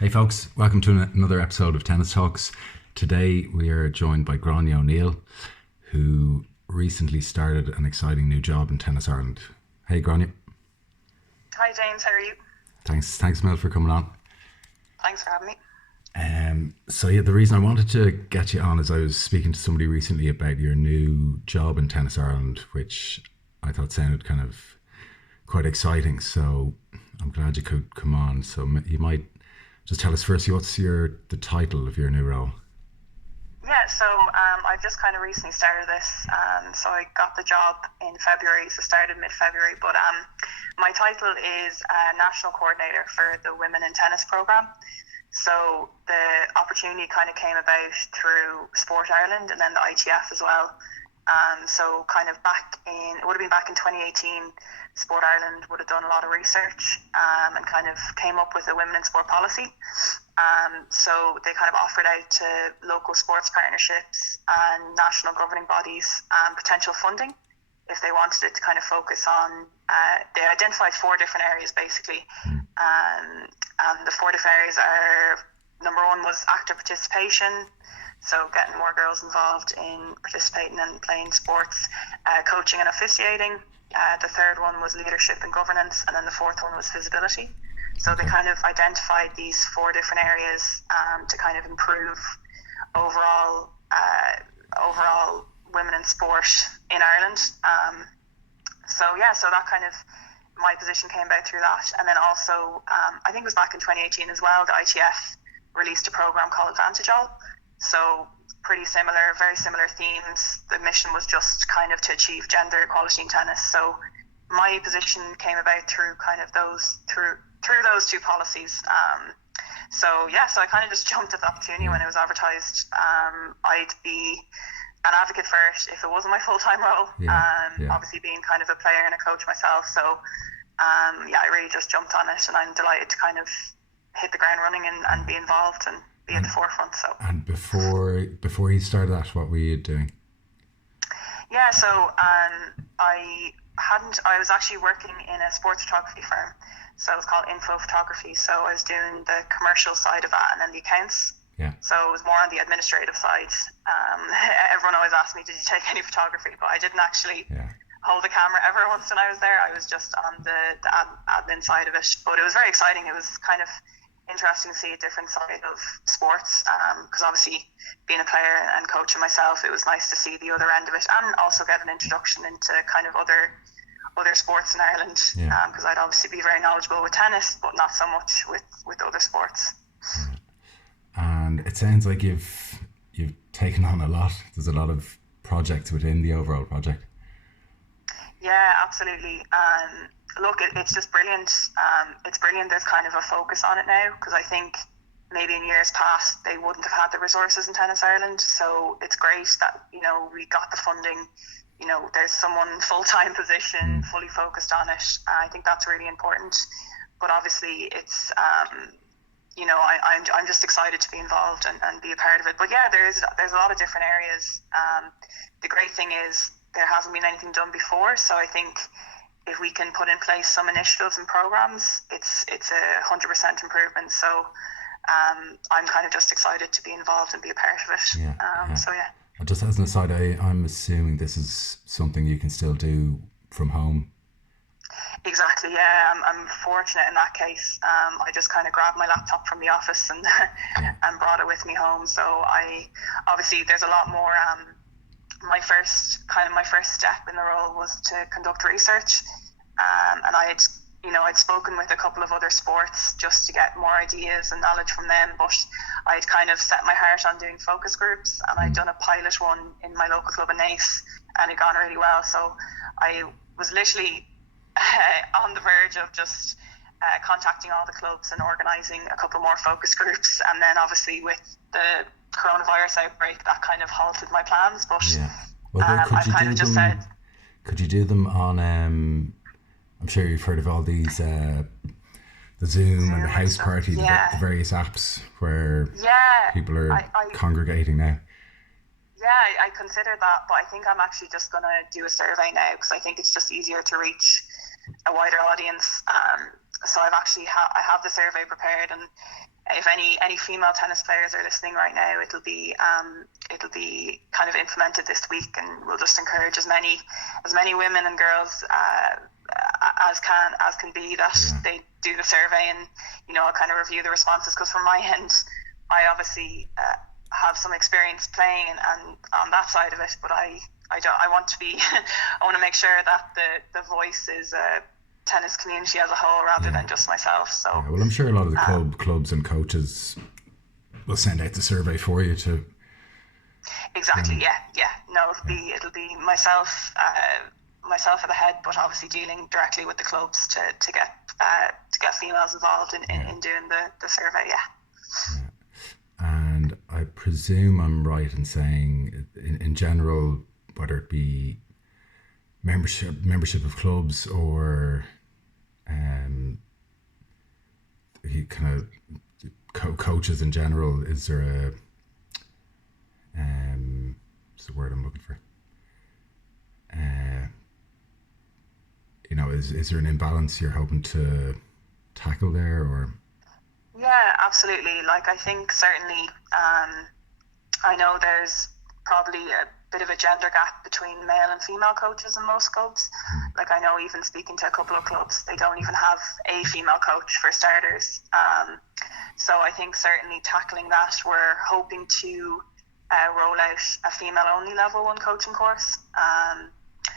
Hey folks, welcome to another episode of Tennis Talks. Today we are joined by Gráinne O'Neill, who recently started an exciting new job in Tennis Ireland. Hey Gráinne. Hi James, how are you? Thanks Mel for coming on. Thanks for having me. The reason I wanted to get you on is I was speaking to somebody recently about your new job in Tennis Ireland, which I thought sounded kind of quite exciting. So I'm glad you could come on. So you might just tell us firstly, what's the title of your new role? Yeah, so I've just kind of recently started this. So I got the job in February, so started mid-February. But my title is National Coordinator for the Women in Tennis programme. So the opportunity kind of came about through Sport Ireland and then the ITF as well. So kind of it would have been back in 2018, Sport Ireland would have done a lot of research and kind of came up with a women in sport policy. So they kind of offered out to local sports partnerships and national governing bodies potential funding if they wanted it to kind of focus on, they identified 4 different areas basically. And the 4 different areas are, number 1 was active participation, so getting more girls involved in participating and playing sports, coaching and officiating. The 3rd one was leadership and governance, and then the 4th one was visibility. So they kind of identified these 4 different areas to kind of improve overall women in sport in Ireland. So that kind of, my position came about through that. And then also, I think it was back in 2018 as well, the ITF released a program called Advantage All. So pretty similar, very similar themes. The mission was just kind of to achieve gender equality in tennis. So my position came about through kind of through those 2 policies. So I kind of just jumped at the opportunity when it was advertised. I'd be an advocate for it if it wasn't my full-time role. Obviously being kind of a player and a coach myself. So I really just jumped on it, and I'm delighted to kind of hit the ground running and be involved and be at the forefront. So. And before you started that, what were you doing? Yeah, so I was actually working in a sports photography firm. So it was called Info Photography. So I was doing the commercial side of that and then the accounts. Yeah. So it was more on the administrative side. Everyone always asked me, did you take any photography? But I didn't actually hold the camera ever once when I was there. I was just on the admin side of it. But it was very exciting. It was kind of interesting to see a different side of sports, because obviously being a player and coaching myself, it was nice to see the other end of it and also get an introduction into kind of other sports in Ireland, because I'd obviously be very knowledgeable with tennis but not so much with other sports. And it sounds like you've taken on a lot. There's a lot of projects within the overall project. Yeah, absolutely. Look, it's just brilliant. It's brilliant there's kind of a focus on it now, because I think maybe in years past they wouldn't have had the resources in Tennis Ireland. So it's great that, we got the funding. There's someone full-time position, fully focused on it. I think that's really important. But obviously it's, I'm just excited to be involved and be a part of it. But yeah, there's a lot of different areas. The great thing is there hasn't been anything done before. So I think if we can put in place some initiatives and programs, it's 100% improvement. So I'm kind of just excited to be involved and be a part of it. So yeah. Just as an aside, I'm assuming this is something you can still do from home. Exactly, yeah. I'm fortunate in that case. I just kind of grabbed my laptop from the office and and brought it with me home. So obviously there's a lot more. My first step in the role was to conduct research, and I'd spoken with a couple of other sports just to get more ideas and knowledge from them, but I'd kind of set my heart on doing focus groups, and I'd done a pilot one in my local club in Naas, and it gone really well. So I was literally on the verge of just contacting all the clubs and organising a couple more focus groups, and then obviously with the coronavirus outbreak that kind of halted my plans, but could you do them on I'm sure you've heard of all these the Zoom and the house party, the various apps where people are congregating now. Yeah, I considered that, but I think I'm actually just going to do a survey now, because I think it's just easier to reach a wider audience. so I've actually I have the survey prepared, and if any female tennis players are listening right now, it'll be kind of implemented this week, and we'll just encourage as many women and girls as can be that they do the survey, and I'll kind of review the responses, because from my end, I obviously have some experience playing and on that side of it, but I want to be I want to make sure that the voice is tennis community as a whole rather than just myself. So well, I'm sure a lot of the clubs and coaches will send out the survey for you to. Exactly. No, it'll be myself at the head, but obviously dealing directly with the clubs to get females involved in doing the survey. Yeah. And I presume I'm right in saying, in general, whether it be membership of clubs or kind of coaches in general, is there what's the word I'm looking for? Is there an imbalance you're hoping to tackle there, or? Yeah, absolutely. Like, I think certainly, I know there's probably a bit of a gender gap between male and female coaches in most clubs. Like, I know even speaking to a couple of clubs, they don't even have a female coach for starters. So I think certainly tackling that, we're hoping to roll out a female only level 1 coaching course.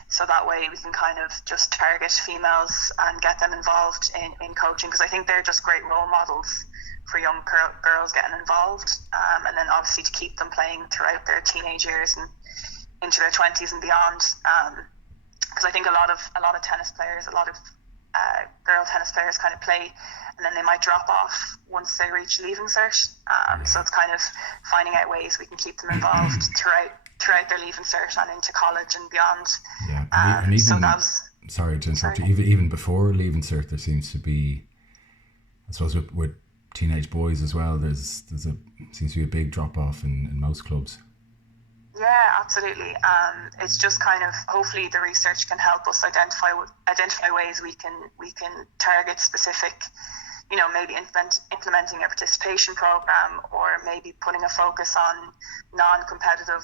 So that way we can kind of just target females and get them involved in coaching, because I think they're just great role models for young girls getting involved, and then obviously to keep them playing throughout their teenage years and into their 20s and beyond, because I think a lot of tennis players, a lot of girl tennis players kind of play and then they might drop off once they reach leaving cert, so it's kind of finding out ways we can keep them involved throughout their leaving cert and into college and beyond. And even, so that was, sorry to interrupt you, even before leaving cert, there seems to be, I suppose with teenage boys as well, there's seems to be a big drop off in most clubs. Yeah, absolutely. It's just kind of, hopefully the research can help us identify ways we can target specific, maybe implementing a participation program, or maybe putting a focus on non-competitive,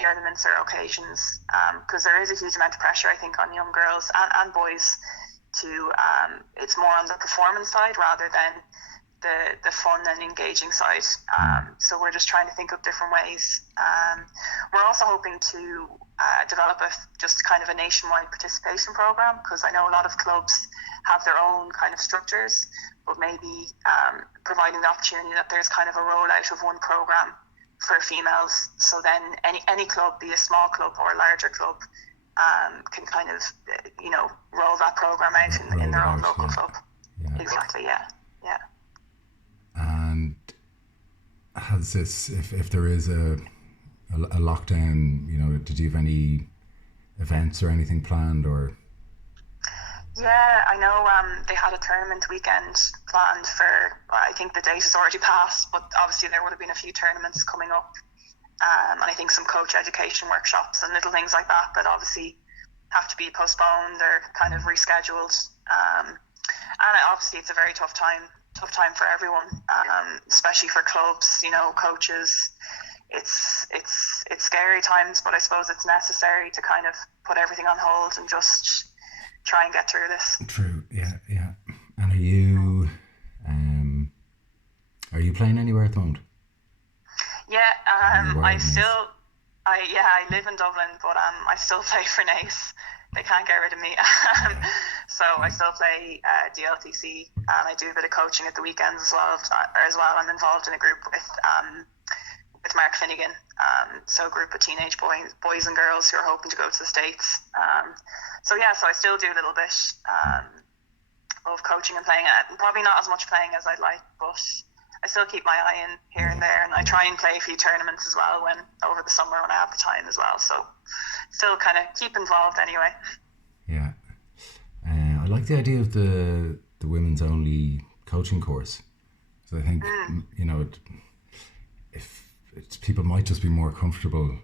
tournaments or occasions, because there is a huge amount of pressure, I think, on young girls and boys to, it's more on the performance side rather than the fun and engaging side. So we're just trying to think of different ways. We're also hoping to develop just kind of a nationwide participation program, because I know a lot of clubs have their own kind of structures, but maybe providing the opportunity that there's kind of a rollout of one program for females, so then any club, be a small club or a larger club, can kind of roll that program out in their own local club. Exactly. Yeah. And has this, if there is a lockdown, did you have any events or anything planned, or? Yeah, I know they had a tournament weekend planned for, I think the date has already passed, but obviously there would have been a few tournaments coming up, and I think some coach education workshops and little things like that obviously have to be postponed or kind of rescheduled. And obviously it's a very tough time for everyone, especially for clubs, coaches. It's scary times, but I suppose it's necessary to kind of put everything on hold and just try and get through this. True. Yeah. And are you playing anywhere at the moment? Yeah, I live in Dublin, but I still play for Naas. They can't get rid of me. So I still play DLTC, and I do a bit of coaching at the weekends as well. I'm involved in a group with Mark Finnegan, so a group of teenage boys and girls who are hoping to go to the States. So I still do a little bit of coaching and playing. Probably not as much playing as I'd like, but I still keep my eye in here and there, and I try and play a few tournaments as well over the summer when I have the time as well. So still kind of keep involved anyway. Yeah. I like the idea of the women's only coaching course. So I think, if people might just be more comfortable,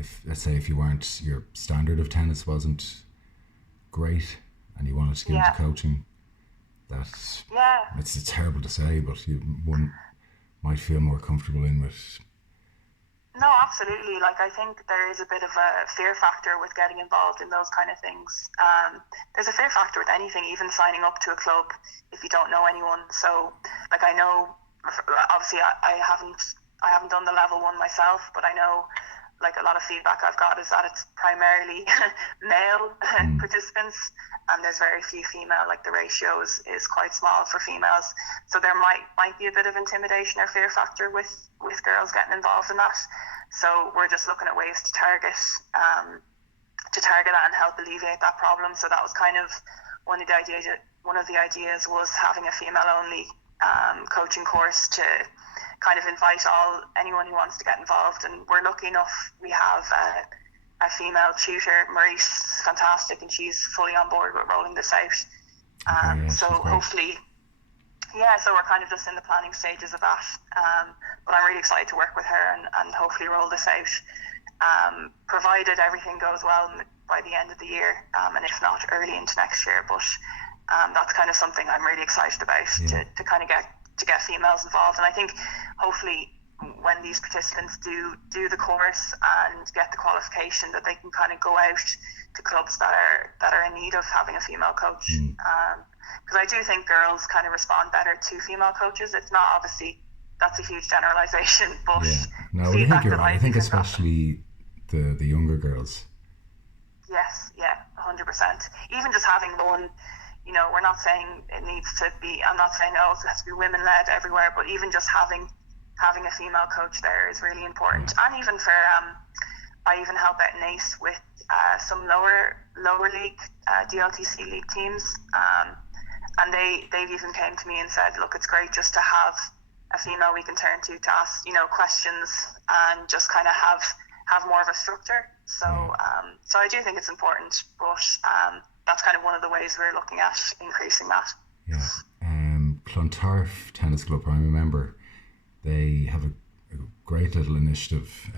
if, let's say, if your standard of tennis wasn't great, and you wanted to get into coaching, it's terrible to say, but one might feel more comfortable in with. No, absolutely. Like, I think there is a bit of a fear factor with getting involved in those kind of things. There's a fear factor with anything, even signing up to a club if you don't know anyone. So, like, I know, obviously, I haven't done the level 1 myself, but I know, like, a lot of feedback I've got is that it's primarily male participants, and there's very few female. Like, the ratio is quite small for females, so there might be a bit of intimidation or fear factor with girls getting involved in that. So we're just looking at ways to target that and help alleviate that problem. So that was kind of one of the ideas was having a female only coaching course to kind of invite anyone who wants to get involved. And we're lucky enough, we have a female tutor, Maurice, fantastic, and she's fully on board with rolling this out. So hopefully, so we're kind of just in the planning stages of that. But I'm really excited to work with her and hopefully roll this out, provided everything goes well by the end of the year, and if not, early into next year. But that's kind of something I'm really excited about, to kind of get females involved. And I think hopefully when these participants do the course and get the qualification, that they can kind of go out to clubs that are in need of having a female coach. Because I do think girls kind of respond better to female coaches. It's not, obviously, that's a huge generalization, but no, I think you're right. I think especially the younger girls. Yes, 100%. Even just having one, we're not saying it needs to be, I'm not saying, it has to be women-led everywhere, but even just having a female coach there is really important. And even for, I even help out NACE with some lower league, DLTC league teams, and they've even came to me and said, look, it's great just to have a female we can turn to ask, questions, and just kind of have more of a structure. So I do think it's important, but that's kind of one of the ways we're looking at increasing that. Clontarf Tennis Club, I remember, they have a great little initiative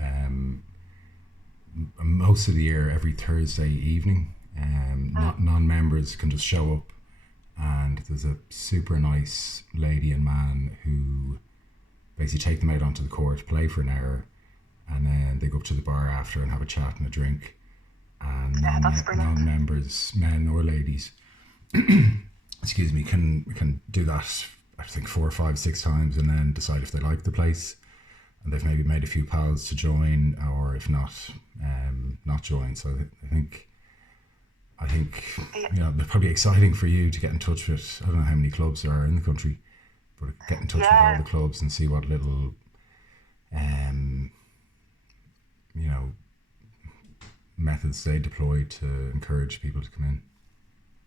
most of the year, every Thursday evening. Non-members can just show up, and there's a super nice lady and man who basically take them out onto the court, play for an hour, and then they go up to the bar after and have a chat and a drink. And non-members, men or ladies, excuse me, can do that, I think 4, 5, 6 times, and then decide if they like the place, and they've maybe made a few pals to join, or if not, not join. So I think they're probably exciting for you to get in touch with. I don't know how many clubs there are in the country, but get in touch with all the clubs and see what little methods they deploy to encourage people to come in.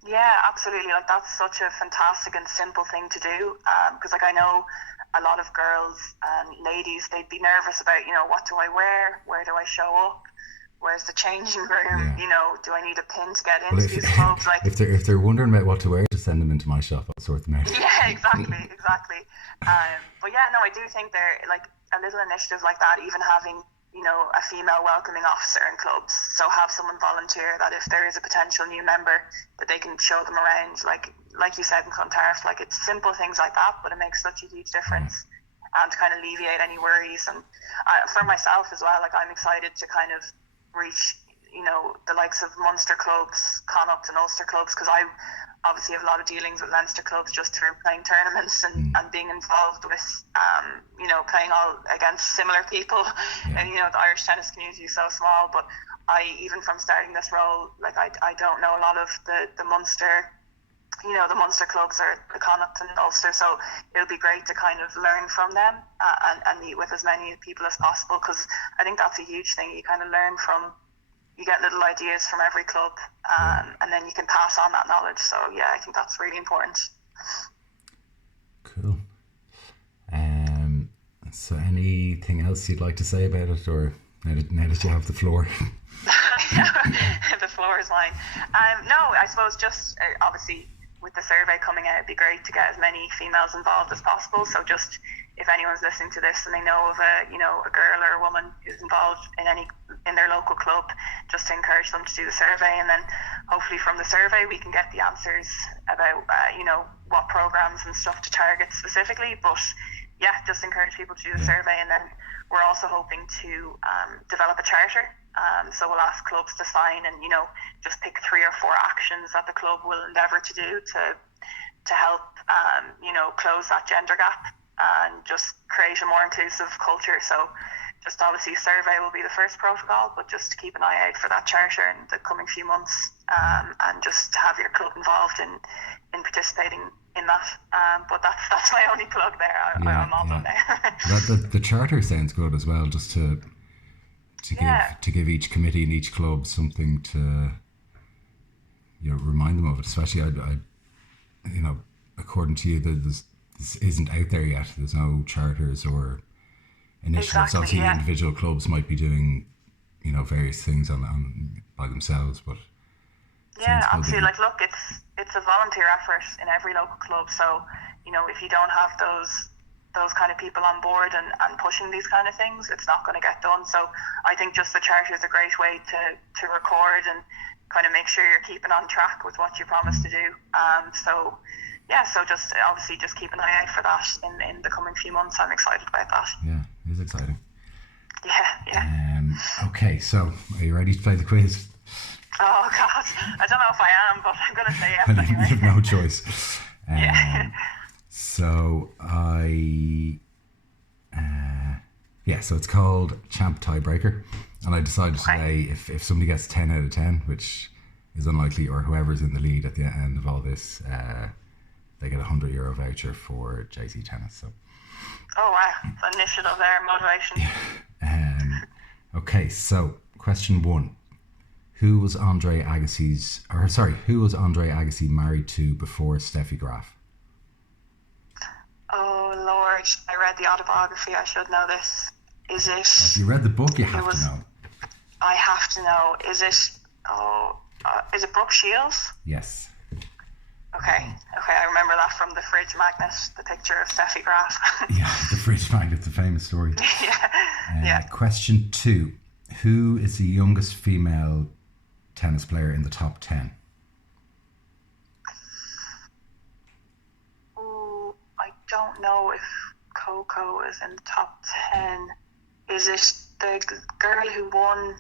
Yeah, absolutely. Like, that's such a fantastic and simple thing to do, because I know a lot of girls and ladies, they'd be nervous about, what do I wear, where do I show up, where's the changing room, do I need a pin to get into these clubs? Like, if they're wondering about what to wear, just send them into my shop, I'll sort them out. Yeah, exactly. But I do think they're like a little initiative like that, even having a female welcoming officer in clubs. So have someone volunteer that if there is a potential new member, that they can show them around. Like you said in Clontarf, like, it's simple things like that, but it makes such a huge difference, to kind of alleviate any worries. And for myself as well, like, I'm excited to kind of reach the likes of Munster clubs, Connacht and Ulster clubs, because I obviously have a lot of dealings with Leinster clubs just through playing tournaments and being involved with playing all against similar people. And the Irish tennis community is so small, but even from starting this role, like, I don't know a lot of the Munster, the Munster clubs or the Connacht and Ulster, so it'll be great to kind of learn from them and meet with as many people as possible, because I think that's a huge thing. You get little ideas from every club, and then you can pass on that knowledge. So I think that's really important. Cool. So anything else you'd like to say about it, or now that you have the floor? The floor is mine. No, I suppose just obviously with the survey coming out, it'd be great to get as many females involved as possible. So just if anyone's listening to this and they know of a girl or a woman who's involved in any in their local club, just to encourage them to do the survey, and then hopefully from the survey we can get the answers about what programs and stuff to target specifically. But yeah, just encourage people to do the survey, and then we're also hoping to develop a charter. So we'll ask clubs to sign and just pick 3 or 4 actions that the club will endeavour to do to help close that gender gap and just create a more inclusive culture. So just obviously survey will be the first protocol, but just to keep an eye out for that charter in the coming few months, and just to have your club involved in participating in that. But that's my only plug there. I'm all done now. The charter sounds good as well, just to give each committee and each club something to remind them of it. Especially, I according to you, this isn't out there yet. There's no charters or initiatives. Obviously, individual clubs might be doing various things on by themselves, but absolutely. Like, look, it's a volunteer effort in every local club. So if you don't have those kind of people on board and pushing these kind of things, it's not going to get done. So I think just the charter is a great way to record and kind of make sure you're keeping on track with what you promised to do. So just obviously just keep an eye out for that in the coming few months. I'm excited about that. Yeah, it is exciting. Yeah. Okay, so are you ready to play the quiz? Oh God, I don't know if I am, but I'm going to say yes anyway. You have no choice. So so it's called Champ Tiebreaker, and I decided today if somebody gets 10 out of 10, which is unlikely, or whoever's in the lead at the end of all this, they get a €100 voucher for JC Tennis. So. Oh wow, the initiative there, motivation. Okay, so question 1. Who was Andre Agassi married to before Steffi Graf? Oh Lord, I read the autobiography. I should know this. Is it? If you read the book, you have to know. I have to know. Is it? Is it Brooke Shields? Yes. Okay. I remember that from the fridge magnet, the picture of Steffi Graf. Yeah, the fridge magnet, the famous story. Yeah. Question 2. Who is the youngest female tennis player in the top 10? Oh, I don't know if Coco is in the top 10. Is it the girl who won?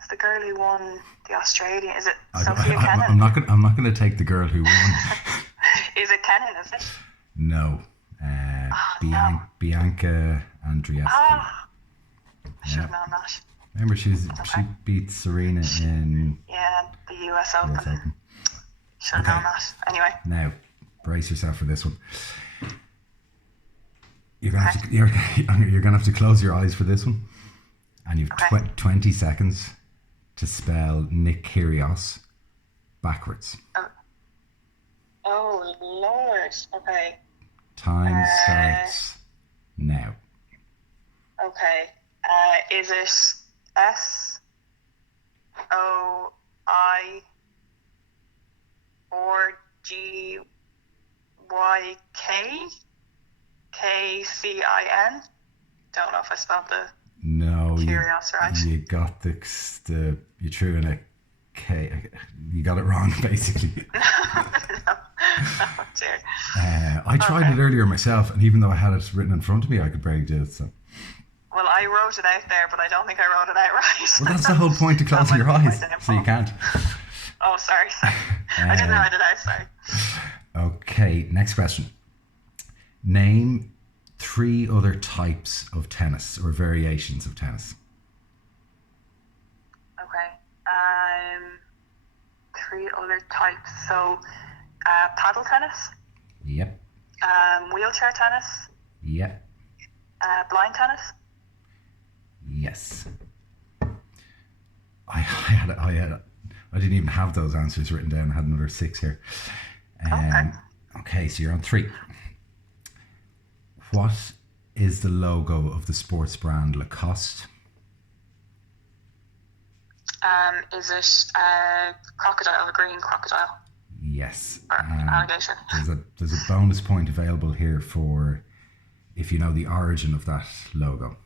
Is the girl who won the Australian? Is it Sophia Kennan? I'm not going to take the girl who won. Is it Kennan? Is it? No. Bianca Andreescu. I should have known that. Remember, she beat Serena in the US Open. Should have known that. Anyway. Now, brace yourself for this one. You're gonna have to close your eyes for this one, and you've 20 seconds to spell Nick Kyrgios backwards. Oh Lord. Okay. Time starts now. Okay. Is it SOI or GYK? KCIN? Don't know if I spelled the Kyrgios right. You got the you threw in a K. You got it wrong, basically. No, dear. I tried it earlier myself, and even though I had it written in front of me, I could barely do it. So. Well, I wrote it out there, but I don't think I wrote it out right. Well, that's the whole point of closing your eyes, so you can't. Oh, sorry. I didn't write it out, sorry. Okay, next question. Name 3 other types of tennis or variations of tennis. Okay. 3 other types. So, paddle tennis. Yep. Wheelchair tennis. Yep. Blind tennis. Yes. I didn't even have those answers written down. I had another 6 here. Okay, so you're on 3. What is the logo of the sports brand Lacoste? Is it crocodile, a green crocodile? Yes. Alligator. There's a bonus point available here for if you know the origin of that logo.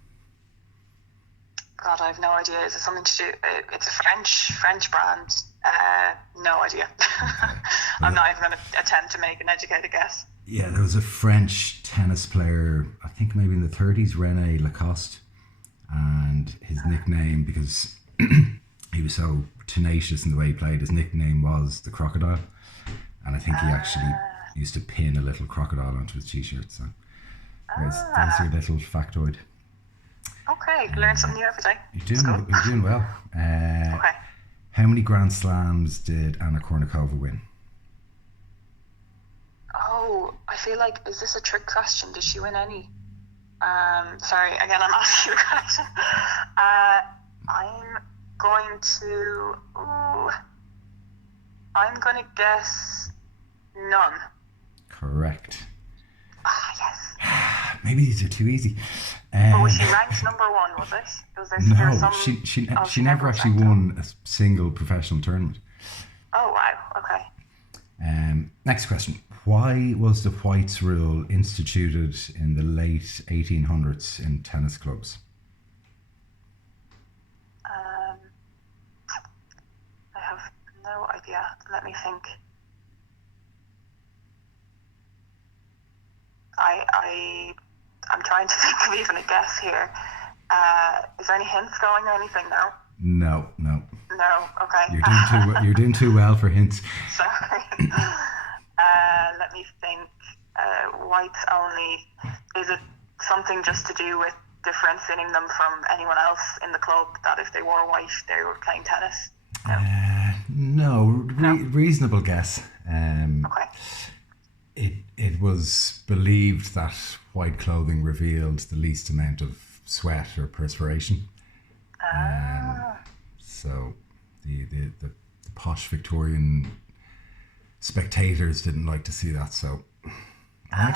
God, I have no idea. Is it something to do? It's a French brand. No idea. Okay. I'm not even going to attempt to make an educated guess. Yeah, there was a French tennis player, I think maybe in the 30s, René Lacoste, and his nickname, because he was so tenacious in the way he played, his nickname was the Crocodile, and I think he actually used to pin a little crocodile onto his t-shirt. So there's your little factoid. Okay, learn something new every day. You're doing well. Okay. How many Grand Slams did Anna Kournikova win? Oh, I feel like, is this a trick question? Did she win any? Sorry, again, I'm asking you a question. I'm going to guess none. Correct. Ah, yes. Maybe these are too easy. Was she ranked number one, was it? No, she never actually won a single professional tournament. Oh, wow. Okay. Next question. Why was the whites rule instituted in the late 1800s in tennis clubs? I have no idea. Let me think. I'm trying to think of even a guess here. Is there any hints going or anything now? No. No. Okay. You're doing too well for hints. Sorry. Let me think. Whites only. Is it something just to do with differentiating them from anyone else in the club, that if they wore white, they were playing tennis? No. Reasonable guess. Okay. It was believed that white clothing revealed the least amount of sweat or perspiration. So the posh Victorian spectators didn't like to see that. So I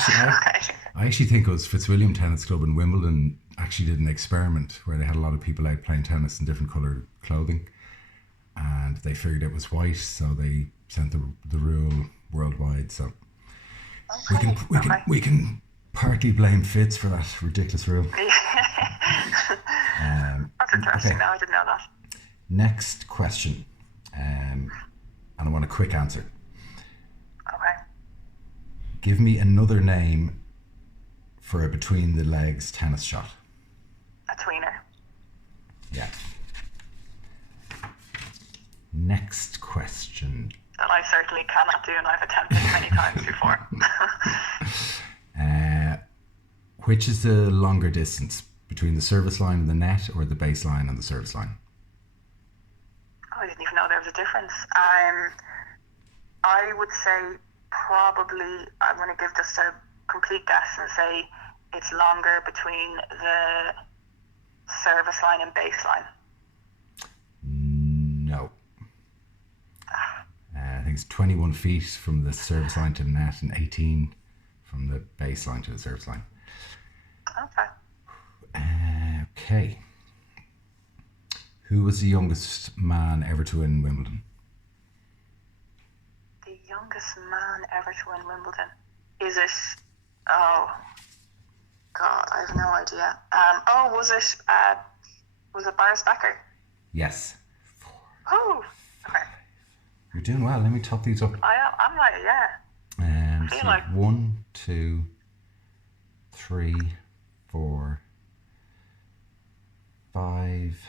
actually think it was Fitzwilliam Tennis Club in Wimbledon actually did an experiment where they had a lot of people out playing tennis in different coloured clothing, and they figured it was white, so they sent the rule worldwide. So we can partly blame Fitz for that ridiculous rule. That's interesting. Okay. No, I didn't know that. Next question, and I want a quick answer. Okay. Give me another name for a between the legs tennis shot. A tweener. Yeah. Next question. That I certainly cannot do, and I've attempted many times before. Which is the longer distance, between the service line and the net, or the baseline and the service line? Oh, I didn't even know there was a difference. I would say probably, I'm going to give just a complete guess and say it's longer between the service line and baseline. No. I think it's 21 feet from the service line to the net and 18 from the baseline to the service line. Okay. Okay. Who was the youngest man ever to win Wimbledon? The youngest man ever to win Wimbledon? Is it... Oh, God, I have no idea. Was it Boris Becker? Yes. Oh, okay. You're doing well. Let me top these up. I'm like, yeah. I feel like 1, 2, 3, 4, 5,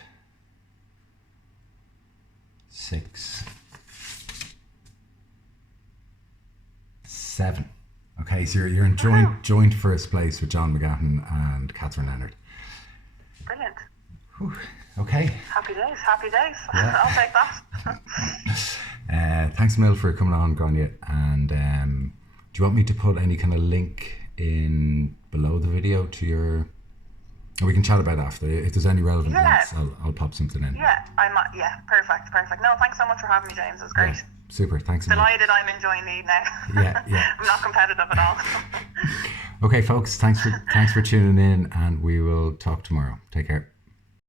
6, 7. Okay, so you're in joint first place with John McGatton and Catherine Leonard. Brilliant. Whew. Okay. Happy days. Yeah. I'll take that. Thanks, Mil, for coming on, Gráinne. And do you want me to put any kind of link in below the video to your... We can chat about it after. If there's any relevant links, I'll pop something in. Yeah, yeah, perfect. No, thanks so much for having me, James. It was great. Yeah, super, thanks. Delighted I'm enjoying these now. Yeah. I'm not competitive at all. Okay, folks, thanks for tuning in, and we will talk tomorrow. Take care.